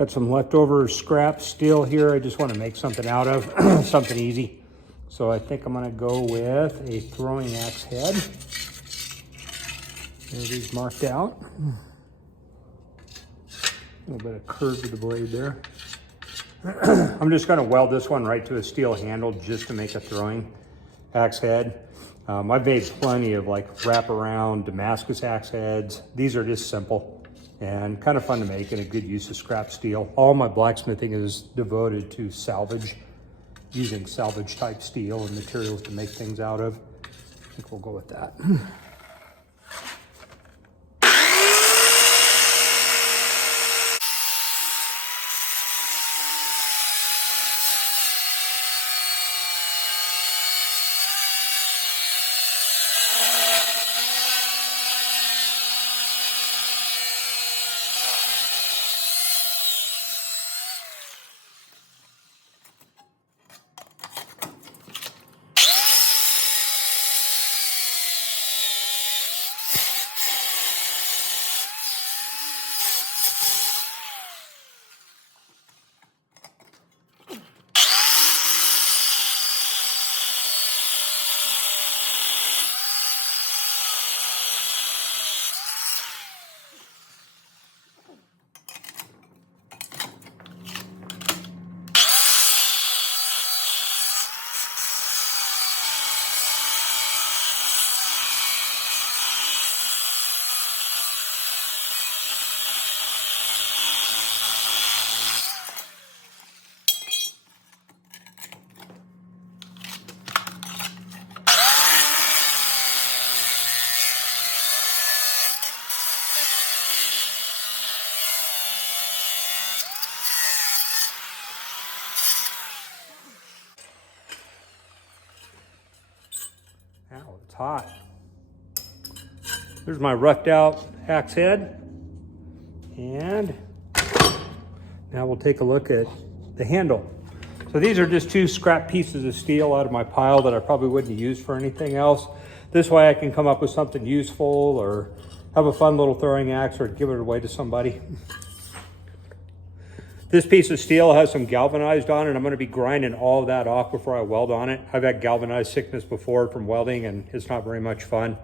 Got some leftover scrap steel here. I just want to make something out of, something easy. So I think I'm going to go with a throwing axe head. There it is marked out. A little bit of curve to the blade there. I'm just going to weld this one right to a steel handle just to make a throwing axe head. I've made plenty of like wraparound Damascus axe heads. These are just simple and kind of fun to make and a good use of scrap steel. All my blacksmithing is devoted to salvage, using salvage type steel and materials to make things out of. I think we'll go with that. Ow, it's hot. There's my roughed out axe head. And now we'll take a look at the handle. So these are just two scrap pieces of steel out of my pile that I probably wouldn't use for anything else. This way I can come up with something useful or have a fun little throwing axe or give it away to somebody. This piece of steel has some galvanized on it. I'm going to be grinding all of that off before I weld on it. I've had galvanized sickness before from welding and it's not very much fun.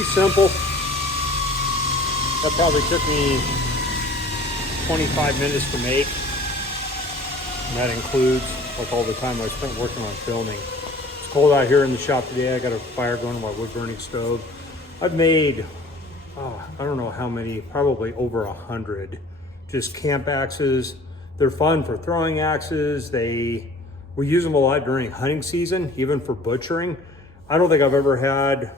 pretty simple. That probably took me 25 minutes to make. And that includes like all the time I spent working on filming. It's cold out here in the shop today. I got a fire going on my wood burning stove. I've made, I don't know how many, probably over 100 just camp axes. They're fun for throwing axes. We use them a lot during hunting season, even for butchering. I don't think I've ever had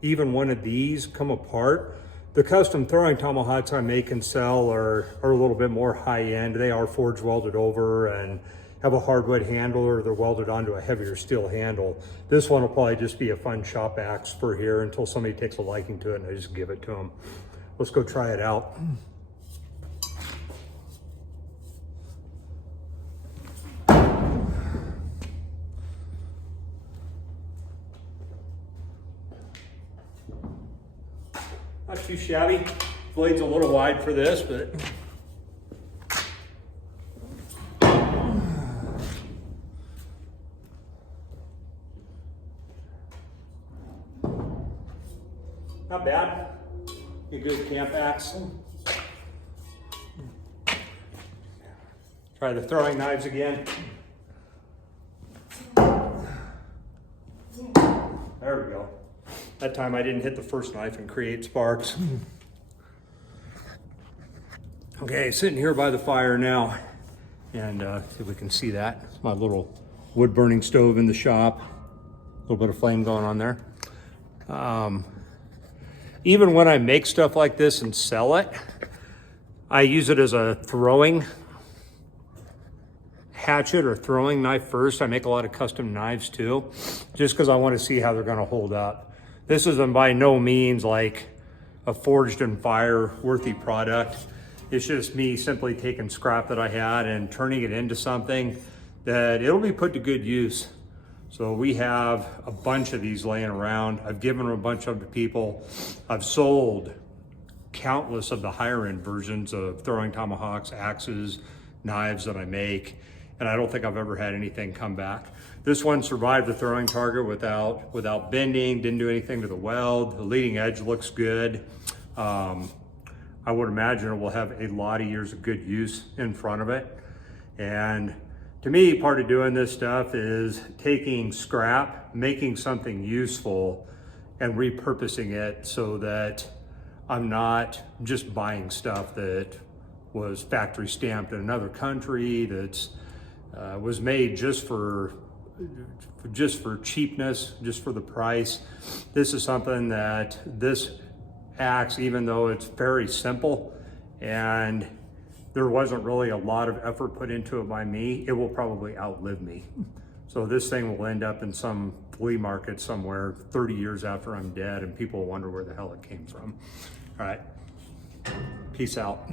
even one of these come apart. The custom throwing tomahawks I make and sell are a little bit more high end. They are forge welded over and have a hardwood handle, or they're welded onto a heavier steel handle. This one will probably just be a fun shop axe for here until somebody takes a liking to it and I just give it to them. Let's go try it out. Not too shabby. Blade's a little wide for this, but not bad. A good camp axe. Try the throwing knives again. There we go. That time I didn't hit the first knife and create sparks. Okay, sitting here by the fire now, and see if we can see that. It's my little wood burning stove in the shop. A little bit of flame going on there. Even when I make stuff like this and sell it, I use it as a throwing hatchet or throwing knife first. I make a lot of custom knives too, just because I want to see how they're going to hold up. This isn't by no means like a forged and fire worthy product. It's just me simply taking scrap that I had and turning it into something that it'll be put to good use. So we have a bunch of these laying around. I've given them a bunch of to people. I've sold countless of the higher end versions of throwing tomahawks, axes, knives that I make, and I don't think I've ever had anything come back. This one survived the throwing target without bending, didn't do anything to the weld. The leading edge looks good. I would imagine it will have a lot of years of good use in front of it. And to me, part of doing this stuff is taking scrap, making something useful, and repurposing it so that I'm not just buying stuff that was factory stamped in another country, that's was made just for cheapness, just for the price. This is something that this axe, even though it's very simple and there wasn't really a lot of effort put into it by me, it will probably outlive me. So this thing will end up in some flea market somewhere 30 years after I'm dead, and people will wonder where the hell it came from. All right, peace out.